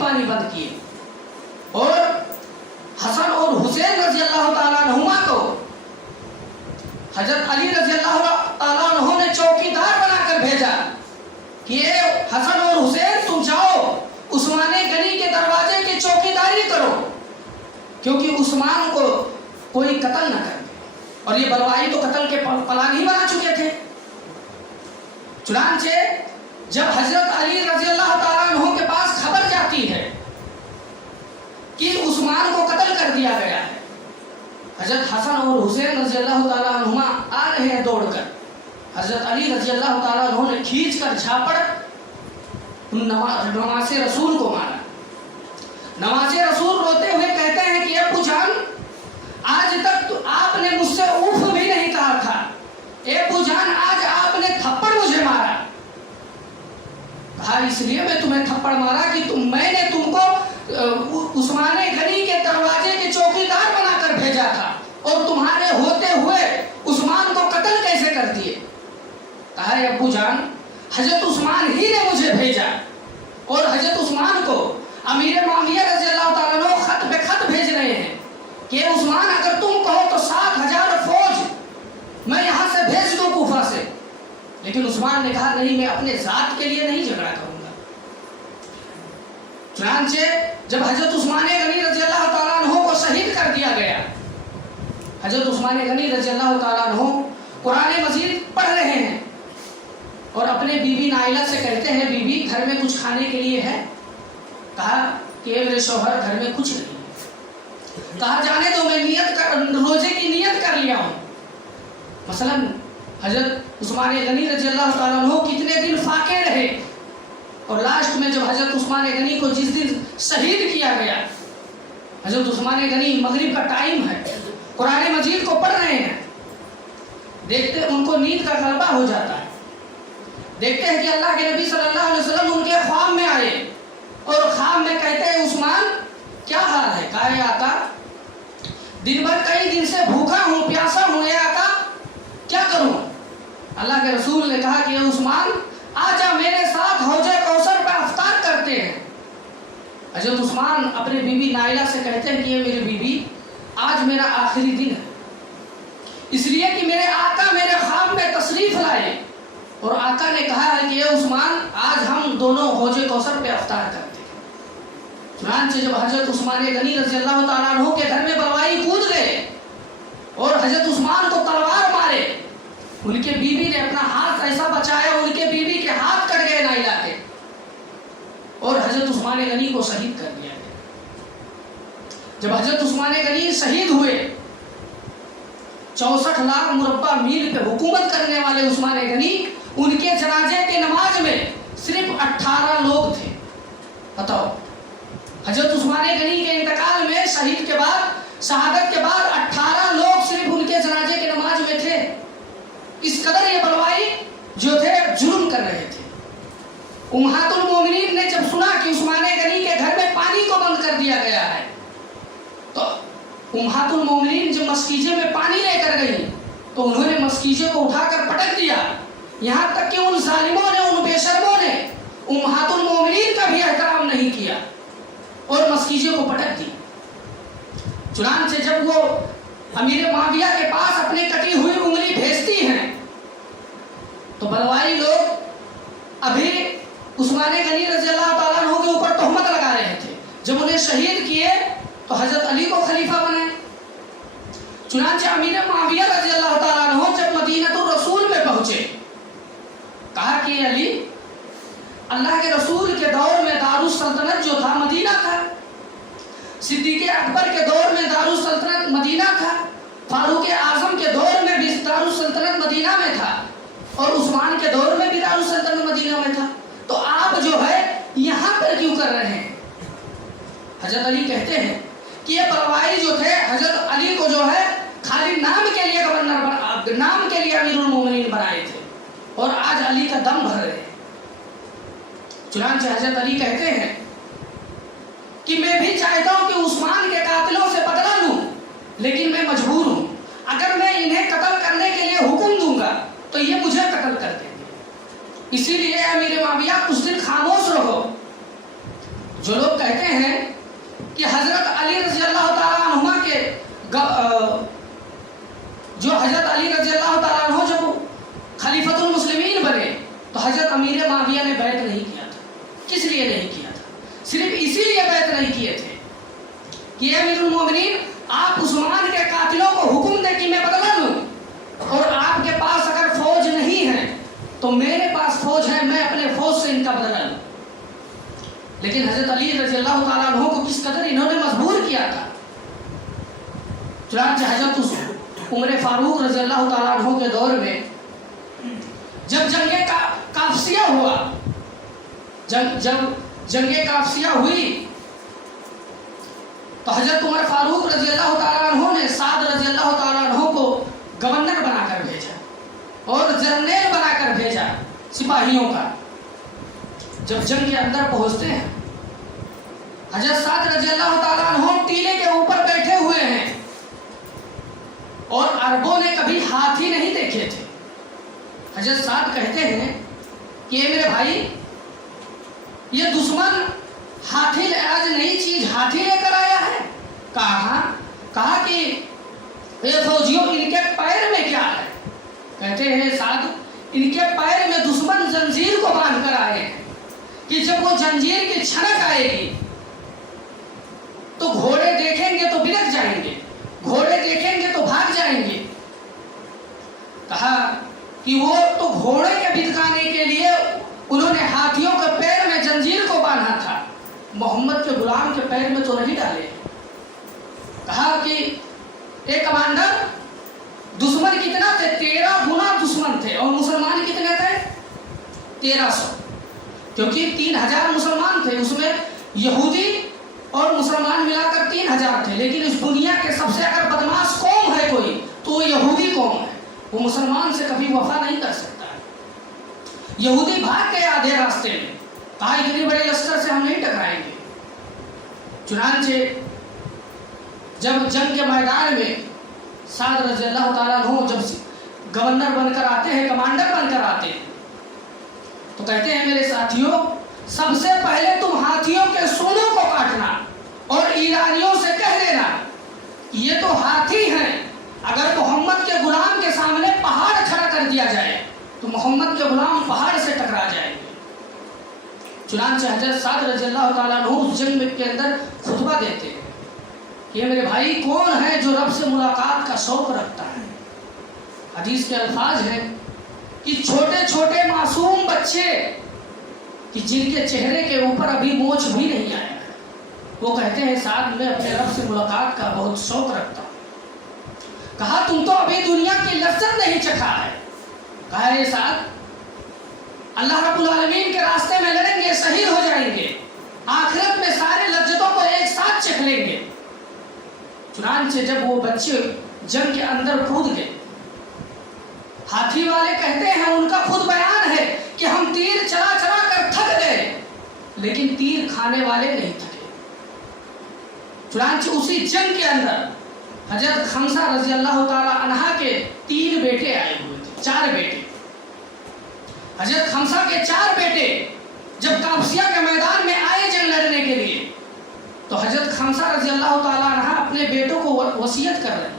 पानी बंद किए और हसन और हुसैन रजी अल्लाह ताला अन्हुमा को हजरत अली रजी अल्लाह ताला अन्हु ने चौकीदार बनाकर भेजा कि ये हसन और हुसैन तुम जाओ उस्मान गनी के दरवाजे की चौकीदारी करो, क्योंकि उस्मान को कोई कत्ल न कर दे। और ये बलवाई तो कत्ल के प्लान ही बना चुके थे। चुनांचे जब हजरत अली रजी अल्लाह ताला अन्हु के पास खबर जाती है कि उस्मान को कत्ल कर दिया गया है, हजरत हसन और हुसैन रजी अल्लाह ताला अन्हुमा आ रहे हैं दौड़कर, हजरत अली रजी अल्लाह ताला अन्हु ने खींच कर झापड़ नवासे रसूल को मारा। नवासे रसूल रोते हुए कहते हैं कि अब्बू जान, आज तक तो आपने मुझसे उफ भी नहीं कहा था, अब्बू जान आज आपने थप्पड़ मुझे मारा। कहा इसलिए मैं तुम्हें थप्पड़ मारा कि मैंने तुमको उस्मान गनी के दरवाजे के चौकीदार बनाकर भेजा था और तुम्हारे होते हुए उस्मान को कत्ल कैसे कर दिए। कहा अब्बू जान, हजरत उस्मान ही ने मुझे भेजा और हजरत उस्मान को अमीर मुआविया रज़ी अल्लाह ताला अन्हु खत पे खत भेज रहे हैं कि उस्मान अगर तुम कहो तो 7,000 फौज मैं यहाँ से भेज दूं कूफा से। लेकिन उस्मान ने कहा नहीं, मैं अपने जात के लिए नहीं झगड़ा करूंगा। चुनांचे जब हजरत उस्मान गनी रज़ी अल्लाह ताला अन्हु को शहीद कर दिया गया, हजरत उस्मान गनी रज़ी अल्लाह ताला अन्हु कुरान मजीद पढ़ रहे हैं और अपने बीबी नाइला से कहते हैं बीबी घर में कुछ खाने के लिए है। कहा कि मेरे शौहर घर में कुछ नहीं है। कहा जाने दो, मैं रोजे की नियत कर लिया हूँ। मसलन हजरत उस्मान गनी रज़ी अल्लाह ताला अन्हु कितने दिन फाके रहे और लास्ट में जब हजरत उस्मान गनी को जिस दिन शहीद किया गया, हजरत उस्मान गनी मगरिब का टाइम है, कुरान मजीद को पढ़ रहे हैं, देखते उनको नींद का गलबा हो जाता है। देखते हैं कि अल्लाह के नबी सल्लल्लाहु अलैहि वसल्लम उनके ख्वाब में आए और ख्वाब में कहते हैं उस्मान क्या हाल है। कहा आका दिन भर कई दिन से भूखा हूँ, प्यासा हूँ, आका क्या करूँ। अल्लाह के रसूल ने कहा कि उस्मान आजा मेरे साथ हौजे कौसर पे इफ्तार करते हैं। हजरत उस्मान अपने बीबी नाइला से कहते हैं कि ये मेरी बीबी आज मेरा आखिरी दिन है, इसलिए कि मेरे आका मेरे ख्वाब में तशरीफ लाए और आका ने कहा है कि ये उस्मान आज हम दोनों हौजे कौसर पे इफ्तार करते हैं। चुनांचे जब हजरत उस्मान गनी रज़ी अल्लाह ताला अन्हु के घर में बलवाई कूद गए और हजरत उस्मान को तलवार मारे, उनके बीबी ने अपना हाथ ऐसा बचाया, उनके बीबी के हाथ कट गए नाइला के और हजरत उस्मान गनी को शहीद कर दिया गया। जब हजरत उस्मान गनी शहीद हुए, 64 लाख मुरब्बा मील पे हुकूमत करने वाले उस्मान गनी, उनके जनाजे के नमाज में सिर्फ 18 लोग थे। बताओ, हजरत उस्मान गनी के इंतकाल में शहीद के बाद, शहादत के बाद 18 लोग सिर्फ उनके जनाजे के नमाज में थे। इस कदर ये बलवाई जो थे जुल्म कर रहे थे। उम्महातुल मोमिनीन ने जब सुना कि उस्मान गनी के घर में पानी को बंद कर दिया गया है, तो उम्महातुल मोमिनीन जब मस्कीजे में पानी लेकर गई तो उन्होंने मस्कीजे को उठाकर पटक दिया। यहाँ तक कि उन जालिमों ने, उन बेशर्मों ने उम्महातुल मोमिनीन का भी एहतराम नहीं किया और मस्कीजे को पटक दी। चुनांचे जब वो अमीर मुआविया के पास अपनी कटी हुई उंगली भेजती हैं तो बलवाई लोग अभी उस्मान गनी रज़ी अल्लाह ताला अन्हु के ऊपर तोहमत लगा रहे थे। जब उन्हें शहीद किए तो हजरत अली को खलीफा बनाए। चुनांचे अमीर मुआविया रज़ी अल्लाह ताला अन्हु जब मदीनतुर रसूल में पहुंचे, कहा कि अली, अल्लाह के रसूल के दौर में दारुस सल्तनत जो था मदीना था, सिद्दीक़ अकबर के दौर में दारुस सल्तनत मदीना था, फारूक आजम के दौर में भी दारुस सल्तनत मदीना में था और उस्मान के दौर में भी दारुस सल्तनत मदीना में था, तो आप जो है यहाँ पर क्यों कर रहे हैं। हजरत अली कहते हैं कि ये बलवाई जो थे हजरत अली को जो है खाली नाम के लिए गवर्नर, नाम के लिए अमीरुल मोमिनीन बनाए थे और आज अली का दम भर रहे हैं। चुनांचे हजरत अली कहते हैं कि मैं भी चाहता हूं कि उस्मान के कातिलों से बदला लूं, लेकिन मैं मजबूर हूं। अगर मैं इन्हें कत्ल करने के लिए हुक्म दूंगा तो ये मुझे कत्ल कर देंगे, इसीलिए अमीर मुआविया कुछ दिन खामोश रहो। जो लोग कहते हैं कि हजरत अली रजी अल्लाह ताला अन्हुमा के जो हजरत अली रजी अल्लाह ताला अन्हु जब खलीफतुल मुस्लिमीन बने तो हजरत अमीर माविया ने बैत नहीं किया था। किस लिए नहीं किया था? सिर्फ इसीलिए बैत नहीं किए थे कि अमीरुल मोमिनीन, आप उस्मान के कातिलों को हुक्म दे कि मैं बदला लूं, और आपके पास अगर फौज नहीं है तो मेरे पास फौज है, मैं अपने फौज से इनका बदला लूं। लेकिन हजरत अली रजी अल्लाह ताला अन्हु को किस कदर इन्होंने मजबूर किया था। चुनांचे हजरत उमर फारूक रजी अल्लाह ताला अन्हु के दौर में जब जंगे काफसिया हुआ, जब जंगे काफसिया हुई तो हजरत उमर फारूक रजी अल्लाह ताला अन्हु ने साद रजी अल्लाह ताला अन्हु को गवर्नर बनाकर भेजा और जनरल बनाकर भेजा सिपाहियों का। जब जंग के अंदर पहुंचते हैं, हजरत साद रजी अल्लाह ताला अन्हु टीले के ऊपर बैठे हुए हैं और अरबों ने कभी हाथी नहीं देखे थे। हजरत साद कहते हैं कि ये मेरे भाई, ये दुश्मन हाथी आज नई चीज हाथी लेकर आया है। कहा कि ये फौजियों, इनके पैर में क्या है? कहते हैं साद, इनके पैर में दुश्मन जंजीर को बांध कर आए हैं कि जब वो जंजीर की छनक आएगी तो घोड़े देखेंगे तो बिलक जाएंगे, घोड़े देखेंगे तो भाग जाएंगे। कहा कि वो तो घोड़े के बिदकाने के लिए उन्होंने हाथियों के पैर में जंजीर को बांधा था, मोहम्मद के गुलाम के पैर में तो नहीं डाले। कहा कि एक कमांडर, दुश्मन कितना थे? 13 गुना दुश्मन थे, और मुसलमान कितने थे? 1300, क्योंकि 3000 मुसलमान थे, उसमें यहूदी और मुसलमान मिलाकर 3000 थे। लेकिन इस दुनिया के सबसे अगर बदमाश कौम है कोई तो वो यहूदी कौम है, वो मुसलमान से कभी वफा नहीं कर सकता। यहूदी भाग गए आधे रास्ते में, कहा इतनी बड़े लश्कर से हम नहीं टकराएंगे। चुनांचे जब जंग के मैदान में साद रजी अल्लाह ताला अन्हु जब गवर्नर बनकर आते हैं, कमांडर बनकर आते हैं, तो कहते हैं मेरे साथियों, सबसे पहले तुम हाथियों के सूंडों को काटना और ईरानियों से कह देना ये तो हाथी हैं, अगर मोहम्मद के गुलाम के सामने पहाड़ खड़ा कर दिया जाए तो मोहम्मद के गुलाम पहाड़ से टकरा जाएंगे। चुनांचे हजरत साद रजी अल्लाह ताला अन्हु उस जंग के अंदर खुतबा देते हैं कि मेरे भाई, कौन है जो रब से मुलाकात का शौक रखता है? हदीस के अल्फाज हैं कि छोटे छोटे मासूम बच्चे कि जिनके चेहरे के ऊपर अभी मोछ भी नहीं आया, वो कहते हैं साथ में अपने रब से मुलाकात का बहुत शौक रखता हूं। कहा तुम तो अभी दुनिया की लज्जत नहीं चखा है। कहा ये साथ, अल्लाह रब्बुल आलमीन के रास्ते में लड़ेंगे, शहीद हो जाएंगे, आखिरत में सारे लज्जतों को एक साथ चख लेंगे। चुनांचे जब वो बच्चे जंग के अंदर कूद गए, हाथी वाले कहते हैं, उनका खुद बयान है कि हम तीर चला चला कर थक गए, लेकिन तीर खाने वाले नहीं थके। चुनांचे उसी जंग के अंदर हजरत खमसा रजी अल्लाह ताला अन्हा के 3 बेटे आए हुए थे, 4 बेटे। हजरत खमसा के 4 बेटे जब काफसिया के मैदान में आए जंग लड़ने के लिए, तो हजरत खमसा रजी अल्लाह ताला अन्हा अपने बेटों को वसीयत कर रहे हैं।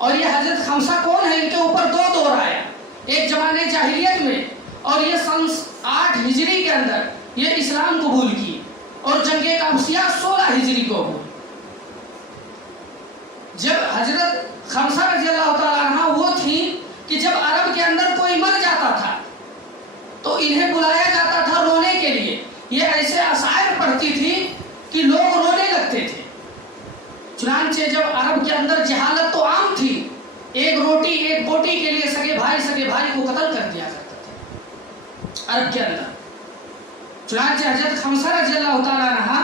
और ये हजरत खमसा कौन है? इनके ऊपर 2 दौर आया, एक जमाने जाहिलियत में और ये सन 8 हिजरी के अंदर ये इस्लाम कबूल की, और जंगे काफसिया 16 हिजरी को हुई। जब हजरत खमसा रजी अल्लाह ताला अन्हा वो थी कि जब अरब के अंदर कोई मर जाता था तो इन्हें बुलाया जाता था रोने के लिए। ये ऐसे अशायर पढ़ती थी कि लोग रोने लगते थे। चुनांचे जब अरब के अंदर जहालत तो आम थी, एक रोटी एक बोटी के लिए सगे भाई को कत्ल कर दिया करता था अरब के अंदर। चुनांचे हजरत खमसा रजी अल्लाह ताला अन्हा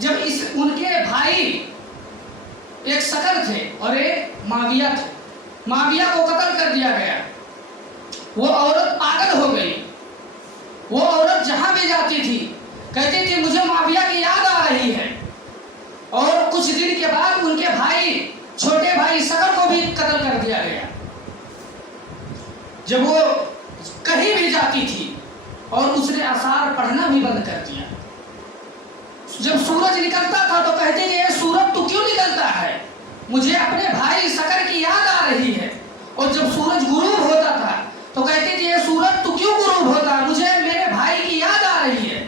जब उनके भाई एक सकर थे और एक माविया थे, माविया को कत्ल कर दिया गया। वो औरत पागल हो गई। वो औरत जहां भी जाती थी कहती थी मुझे माविया की याद आ रही है। और कुछ दिन के बाद उनके भाई, छोटे भाई सकर को भी कत्ल कर दिया गया। जब वो कहीं भी जाती थी اور اس نے آثار پڑھنا بھی بند کر دیا۔ جب سورج نکلتا تھا تو کہتے تھے یہ سورج تو کیوں نکلتا ہے، مجھے اپنے بھائی سکر کی یاد آ رہی ہے۔ اور جب سورج غروب ہوتا تھا تو کہتے تھے یہ سورج تو کیوں غروب ہوتا ہے، مجھے میرے بھائی کی یاد آ رہی ہے۔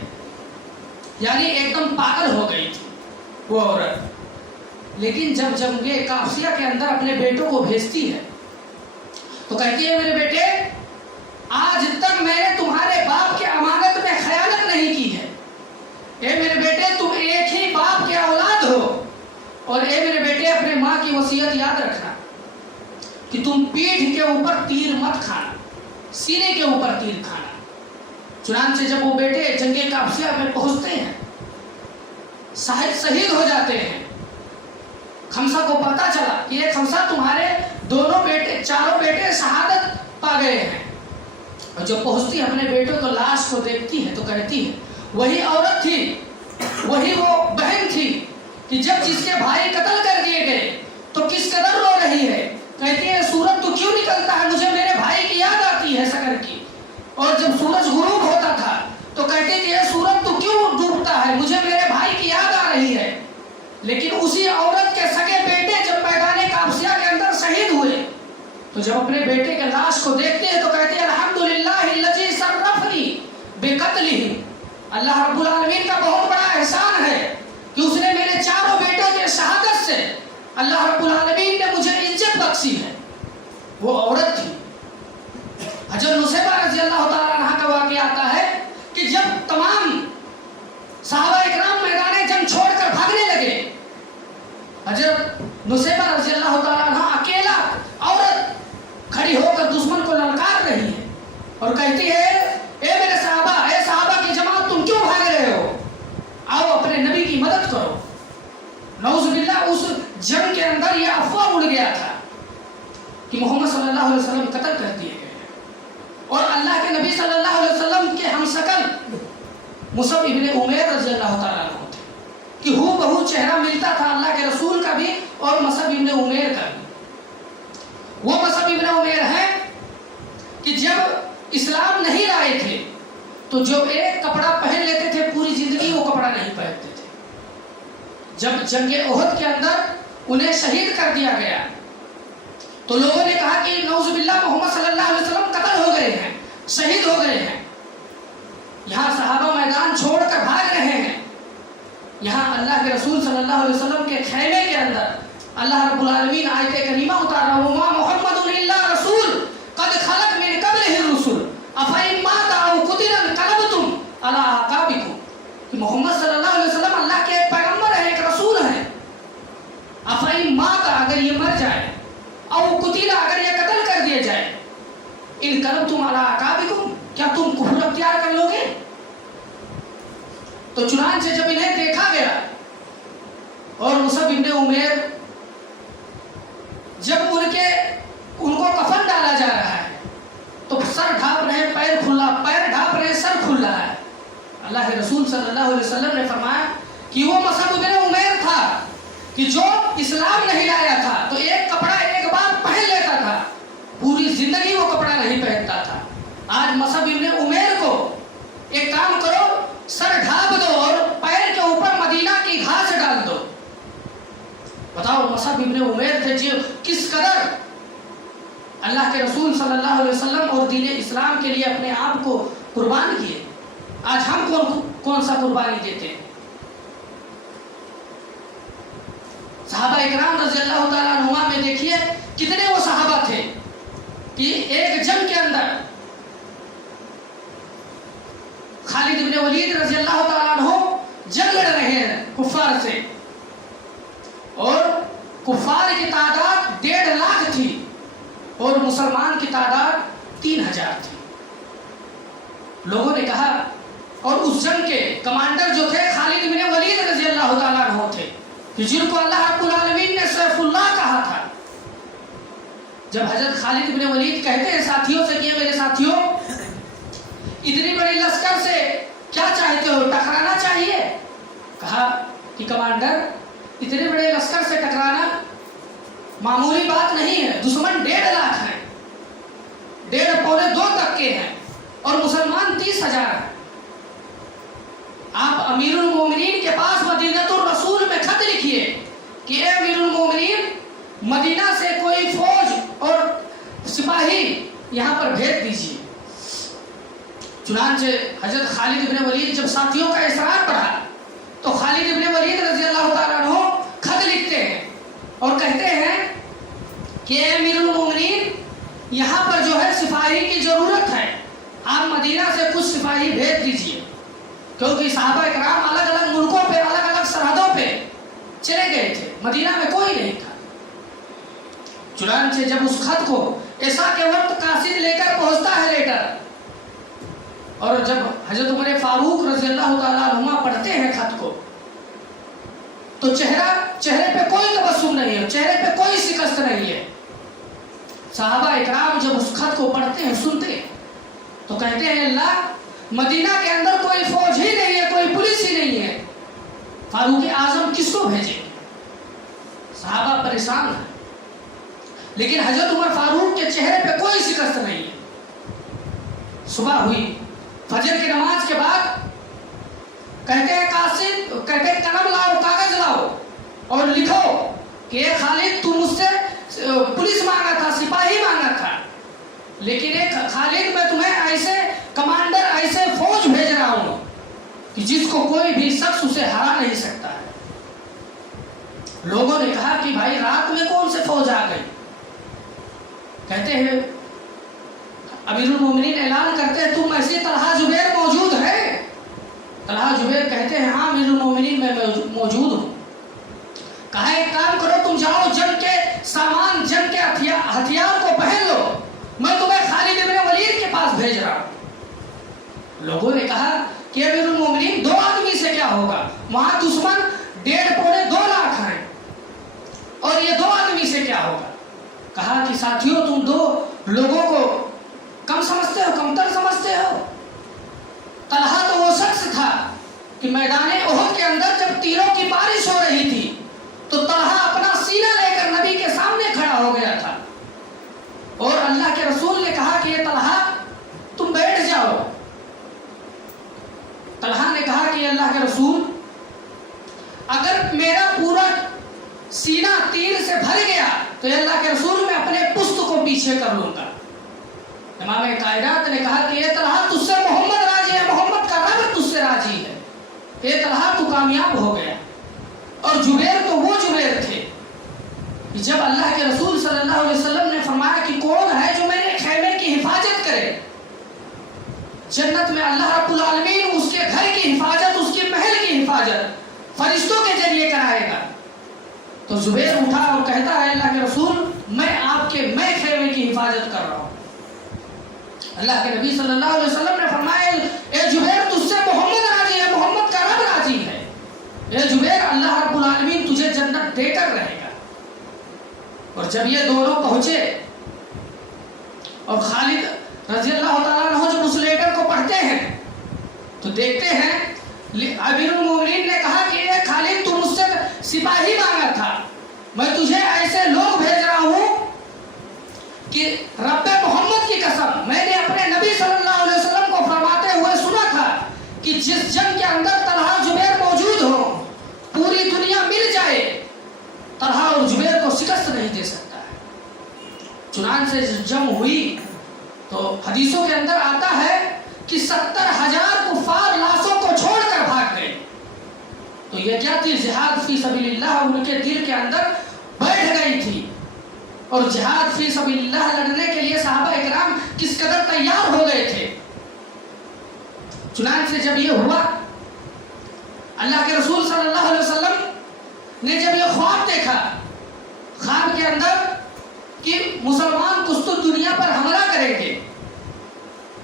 یعنی ایک دم پاگل ہو گئی تھی وہ عورت۔ لیکن جب جنگ قادسیہ کے اندر اپنے بیٹوں کو بھیجتی ہے تو کہتی ہے میرے بیٹے آج تک میں نے تمہارے باپ کے امانت میں خیانت نہیں کی ہے۔ اے میرے بیٹے تم ایک ہی باپ کے اولاد ہو، اور اے میرے بیٹے اپنے ماں کی وصیت یاد رکھنا کہ تم پیٹھ کے اوپر تیر مت کھانا، سینے کے اوپر تیر کھانا۔ چنانچہ جب وہ بیٹے جنگ قادسیہ میں پہنچتے ہیں، شہید ہو جاتے ہیں، خمسہ کو پتہ چلا کہ یہ خمسہ تمہارے دونوں بیٹے، چاروں بیٹے شہادت پا گئے ہیں۔ اور جب پہنچتی اپنے بیٹوں کو لاش کو دیکھتی ہے تو کہتی ہے وہی عورت تھی، وہی وہ بہن تھی کہ جب جس کے بھائی قتل کر دیے گئے تو کس قدر رو رہی ہے۔ کہتی ہے سورج تو کیوں نکلتا ہے، مجھے میرے بھائی کی یاد آتی ہے سکر کی۔ اور جب سورج غروب ہوتا تھا تو کہتے تھے سورج تو کیوں ڈوبتا ہے، مجھے میرے بھائی کی یاد آ رہی ہے۔ لیکن اسی عورت کے سگے بیٹے جب میدان قادسیہ کے اندر شہید ہوئے تو جب اپنے بیٹے کے لاش کو دیکھتے ہیں تو کہتے ہیں الحمدللہ الذی شرفنی بقتلہ، اللہ رب العالمین کا بہت بڑا احسان ہے کہ اس نے میرے چاروں بیٹوں کے شہادت سے اللہ رب العالمین نے مجھے عزت بخشی ہے۔ وہ عورت تھی۔ حضرت نصیبہ رضی اللہ تعالیٰ عنہ کا واقعہ آتا ہے کہ جب تمام صحابہ اکرام میدان جنگ چھوڑ کر بھاگنے لگے، حضرت نصیبہ رضی اللہ تعالیٰ عنہ اکیلا عورت کھڑی ہو کر دشمن کو للکار رہی ہے اور کہتی ہے اے میرے صحابہ، اے صحابہ کی جماعت تم کیوں بھاگ رہے ہو، آؤ اپنے نبی کی مدد کرو۔ نعوذ باللہ اس جنگ کے اندر یہ افواہ اڑ گیا تھا کہ محمد صلی اللہ علیہ وسلم قتل کر دیے گئے اور اللہ کے نبی صلی اللہ علیہ وسلم کے ہمشکل مصعب ابن عمیر رضی اللہ تعالیٰ عنہ تھے کہ ہو بہو چہرہ ملتا تھا اللہ کے رسول کا بھی اور مصعب ابن عمیر کا بھی۔ وہ مصعب ابن عمیر ہے کہ جب اسلام نہیں لائے تھے تو جو ایک کپڑا پہن لیتے تھے پوری زندگی وہ کپڑا نہیں پہنتے تھے۔ جب جنگ احد کے اندر انہیں شہید کر دیا گیا تو لوگوں نے کہا کہ نعوذ باللہ محمد صلی اللہ علیہ وسلم قتل ہو گئے ہیں، شہید ہو گئے ہیں۔ یہاں صحابہ میدان چھوڑ کر بھاگ رہے ہیں، یہاں اللہ کے رسول صلی اللہ علیہ وسلم کے خیمے کے اندر اللہ رب العالمین آیت کریمہ اتار رہا ہوا محمد الا رسول قد خلق من قبلہ الرسل افئن مات او قتل انقلبتم علی اعقابکم، کہ محمد صلی اللہ علیہ وسلم اللہ کے ایک پیغمبر ہیں، ایک رسول ہیں۔ افئن مات اگر یہ مر جائے او قتل اگر یہ قتل کر دیے جائے انقلبتم علی اعقابکم، کیا تم کفر اختیار کر لو گے؟ تو چنانچہ جب انہیں دیکھا گیا اور مصعب ابن عمیر جب ان کو کفن ڈالا جا رہا ہے تو سر ڈھانپ رہے، پیر ڈھانپ رہے، سر کھل رہا ہے۔ اللہ کے رسول صلی اللہ علیہ وسلم نے فرمایا کہ وہ مصعب ابن عمیر تھا کہ جو اسلام نہیں لایا تھا تو ایک کپڑا ایک بار پہن لیتا تھا، پوری زندگی وہ کپڑا نہیں پہنتا تھا۔ آج مصعب ابن عمیر کو ایک کام کرو، سر ڈھانپ دو اور پیر کے اوپر مدینہ کی گھاس ڈال دو۔ بتاؤ مصعب ابن عمیر تھے جو کس قدر اللہ کے رسول صلی اللہ علیہ وسلم اور دین اسلام کے لیے اپنے آپ کو قربان کیے۔ آج ہم کون سا قربانی دیتے ہیں؟ صحابہ اکرام رضی اللہ تعالیٰ عنہ میں دیکھیے کتنے وہ صحابہ تھے کہ ایک جنگ کے اندر خالد بن ولید رضی اللہ تعالیٰ عنہ جنگ لڑ رہے ہیں کفار سے، اور کفار کی تعداد 1.5 لاکھ تھی اور مسلمان کی تعداد 3000 تھی۔ لوگوں نے کہا، اور اس جنگ کے کمانڈر جو تھے خالد بن ولید رضی اللہ تعالیٰ عنہ تھے کہ جن کو اللہ رب العالمین نے سیف اللہ کہا تھا۔ جب حضرت خالد بن ولید کہتے ہیں ساتھیوں سے کہ میرے ساتھیوں اتنی بڑی لشکر سے کیا چاہتے ہو، ٹکرانا چاہیے؟ کہا کہ کمانڈر اتنے بڑے لشکر سے ٹکرانا معمولی بات نہیں ہے، دشمن 1.5 لاکھ ہیں، 1.5 پونے 2 تک کے ہیں، और मुसलमान 30,000 है। आप अमीरुल मोमिनीन के पास मदीनतुर रसूल में खत लिखिए कि ए अमीरुल मोमिनीन, मदीना से कोई फौज और सिपाही यहाँ पर भेज दीजिए। चुनांचे हजरत खालिद इब्न वलीद जब साथियों का इसरार पड़ा तो खालिद इब्न वलीद रज़ी अल्लाह ताला अन्हु खत लिखते हैं और कहते हैं कि ए अमीरुल मोमिनीन, यहाँ पर जो है सिपाही की जरूरत है, आप मदीना से कुछ सिपाही भेज दीजिए, क्योंकि सहाबा इकराम अलग अलग मुल्कों पे, अलग अलग सरहदों पे चले गए थे, मदीना में कोई नहीं था। चुनांचे जब उस खत को ऐसा के वक्त कासिद लेकर पहुंचता है लेटर, और जब हजरत उमर फारूक रज़ी अल्लाह ताला अन्हुमा पढ़ते हैं खत को, तो चेहरे पे कोई तबस्सुम नहीं है, चेहरे पे कोई शिकस्त नहीं है। सहाबा इकराम जब उस खत को पढ़ते हैं, सुनते हैं, तो कहते हैं अल्लाह, मदीना के अंदर कोई फौज ही नहीं है, कोई पुलिस ही नहीं है, फारूक आजम किसको भेजे? सहाबा परेशान है, लेकिन हजरत उमर फारूक के चेहरे पे कोई शिकस्त नहीं है। सुबह हुई, फजर की नमाज के बाद कहते हैं कासिद, कहते हैं कलम लाओ, कागज लाओ और लिखो कि खालिद, तू मुझसे पुलिस मांगा था, सिपाही मांगा था, लेकिन एक खालिद, मैं तुम्हें ऐसे कमांडर, ऐसे फौज भेज रहा हूं कि जिसको कोई भी शख्स उसे हरा नहीं सकता है। लोगों ने कहा कि भाई रात में कौन से फौज आ गई? कहते हैं अमीरुल मोमिनीन ऐलान करते हैं, तुम ऐसे तलहा जुबैर मौजूद है? तलहा जुबैर कहते हैं हाँ अमीरुल मोमिनीन मैं मौजूद हूँ। कहा एक काम करो, तुम जाओ, जंग के सामान, जंग के हथियार को पहन लो, मैं तुम्हें खालिद इब्न वलीद के पास भेज रहा हूँ। लोगों ने कहा कि अमीरुल मोमिनीन, 2 आदमी से क्या होगा? वहां दुश्मन 1.5-2 लाख हैं, और ये 2 आदमी से क्या होगा? कहा कि साथियों, तुम 2 लोगों को कम समझते हो, कमतर समझते हो। तलहा तो वो शख्स था कि मैदान उहद के अंदर जब तीरों की बारिश हो रही थी तो तलहा अपना सीना लेकर नबी के सामने खड़ा हो गया था, और अल्लाह के रसूल ने कहा कि ये तलहा तुम बैठ जाओ। तलहा ने कहा कि अल्लाह के रसूल, अगर मेरा पूरा सीना तीर से भर गया तो अल्लाह के रसूल मैं अपने पुस्त को पीछे कर लूंगा। इमाम कायनात ने कहा कि ये तलहा, तुझसे मोहम्मद राजी है, मोहम्मद का रब तुझसे राजी है, ये तलहा तू कामयाब हो गया। और जुबैर तो वो जुबैर थे कि जब अल्लाह के रसूल सल्लल्लाहु अलैहि वसल्लम ने फरमाया कि कौन है जो मेरे खेमे की हिफाजत करे, जन्नत में अल्लाह रब्बुल आलमीन उसके घर की हिफाजत, उसकी महल की हिफाजत फरिश्तों के जरिए कराएगा। तो जुबैर उठा और कहता है अल्लाह के रसूल, मैं खेमे की हिफाजत कर रहा हूँ। अल्लाह के नबी सल्लल्लाहु अलैहि वसल्लम ने फरमाया, ए जुबैर, तुझसे मोहम्मद राजी है, मोहम्मद का रब राजी है। ए जुबैर, अल्लाह रब्बुल आलमीन तुझे जन्नत देकर रहेगा। और जब ये दोनों पहुंचे और खालिद रज़ी अल्लाह ताला अन्हु जब उस लेटर को पढ़ते हैं तो देखते हैं अमीरुल मोमिनीन ने कहा कि ए खालिद, तू मुझसे सिपाही मांगा था, मैं तुझे ऐसे लोग भेज रहा हूं कि रब्बे मोहम्मद की कसम, मैंने अपने नबी सल्लल्लाहु अलैहि वसल्लम को फरमाते हुए सुना था कि जिस जंग के अंदर तलहा जुबैर मौजूद हो, पूरी दुनिया मिल जाए, तलहा और जुबैर को शिकस्त नहीं दे सकता है। चुनांचे जंग हुई तो हदीसों के अंदर आता है कि 70,000 कुफार लाशों को छोड़कर भाग गए। तो ये क्या थी? जिहाद फी सबीलिल्लाह उनके दिल के अंदर बैठ गई थी, और जिहाद फी सबीलिल्लाह लड़ने के लिए सहाबा इकराम किस कदर तैयार हो गए थे। चुनांचे जब ये हुआ, अल्लाह के रसूल सल्लल्लाहु अलैहि वसल्लम ने जब ये ख्वाब देखा, ख्वाब के अंदर कि मुसलमान कुछ तो दुनिया पर हमला करेंगे,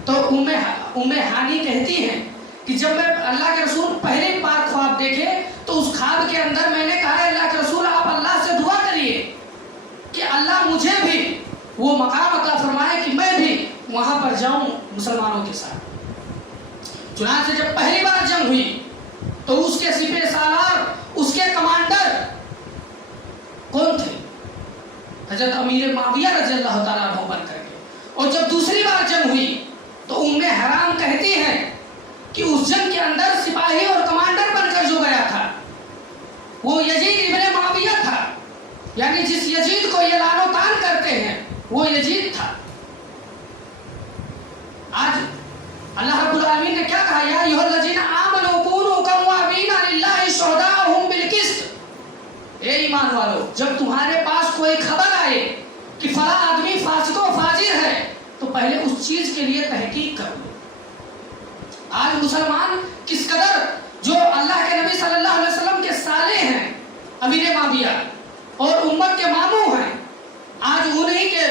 तो उम्मे हानी कहती हैं कि जब मैं अल्लाह के रसूल पहली बार ख्वाब देखे तो उस ख्वाब के अंदर मैंने कहा, अल्लाह के रसूल आप अल्लाह से दुआ करिए कि अल्लाह मुझे भी वो मकाम अता फरमाए कि मैं भी वहां पर जाऊं मुसलमानों के साथ। चुनांचे जब पहली बार जंग हुई तो उसके सिपह सालार, उसके कमांडर कौन थे? हजरत अमीर माविया रज़ी अल्लाह ताला अन्हु बन करके। और जब दूसरी बार जंग हुई तो उम्मे हराम कहती हैं कि उस जंग के अंदर सिपाही और कमांडर बनकर जो गया था वो यजीद इब्ने मुआविया था, यानी जिस यजीद को ये लानो तान करते हैं वो यजीद था। आज अल्लाह रब्बुल आलमीन ने क्या कहा, या अय्युहल्लज़ीना आमनू कूनू कव्वामीना लिल्लाहि शुहदाअहुम बिलकिस्त। ए ईमान वालो, जब तुम्हारे पास कोई खबर आए कि फला आदमी फासिक व फाजिर है तो पहले उस चीज के लिए तहकीक कर लो। आज मुसलमान किस कदर जो अल्लाह के नबी सल्लल्लाहु अलैहि वसल्लम के साले हैं अमीर मुआविया और उम्मत के मामू हैं, आज उन्हीं के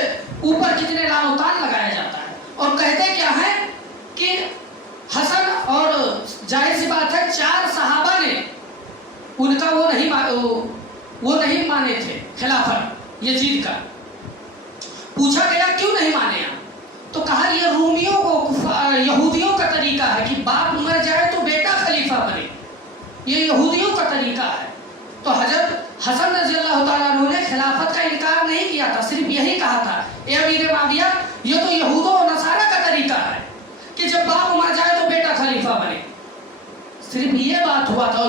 ऊपर कितने लानोतान लगाया जाता है। और कहते क्या है कि हसन, और जाहिर सी बात है 4 सहाबा ने उनका वो नहीं माने थे खिलाफत यजीद का। पूछा गया क्यों नहीं माने आप, तो कहा ये रूमियों को यहूदियों का तरीका है कि बाप मर जाए तो बेटा खलीफा बने, ये यहूदियों का तरीका है। तो हजरत हसन रज़ियल्लाहु ताला अन्हु ने खिलाफत का इनकार नहीं किया था, सिर्फ यही कहा था, ए अमीर मुआविया ये तो यहूदों और नसारा का तरीका है कि जब बाप मर जाए तो बेटा खलीफा बने, सिर्फ ये बात हुआ था।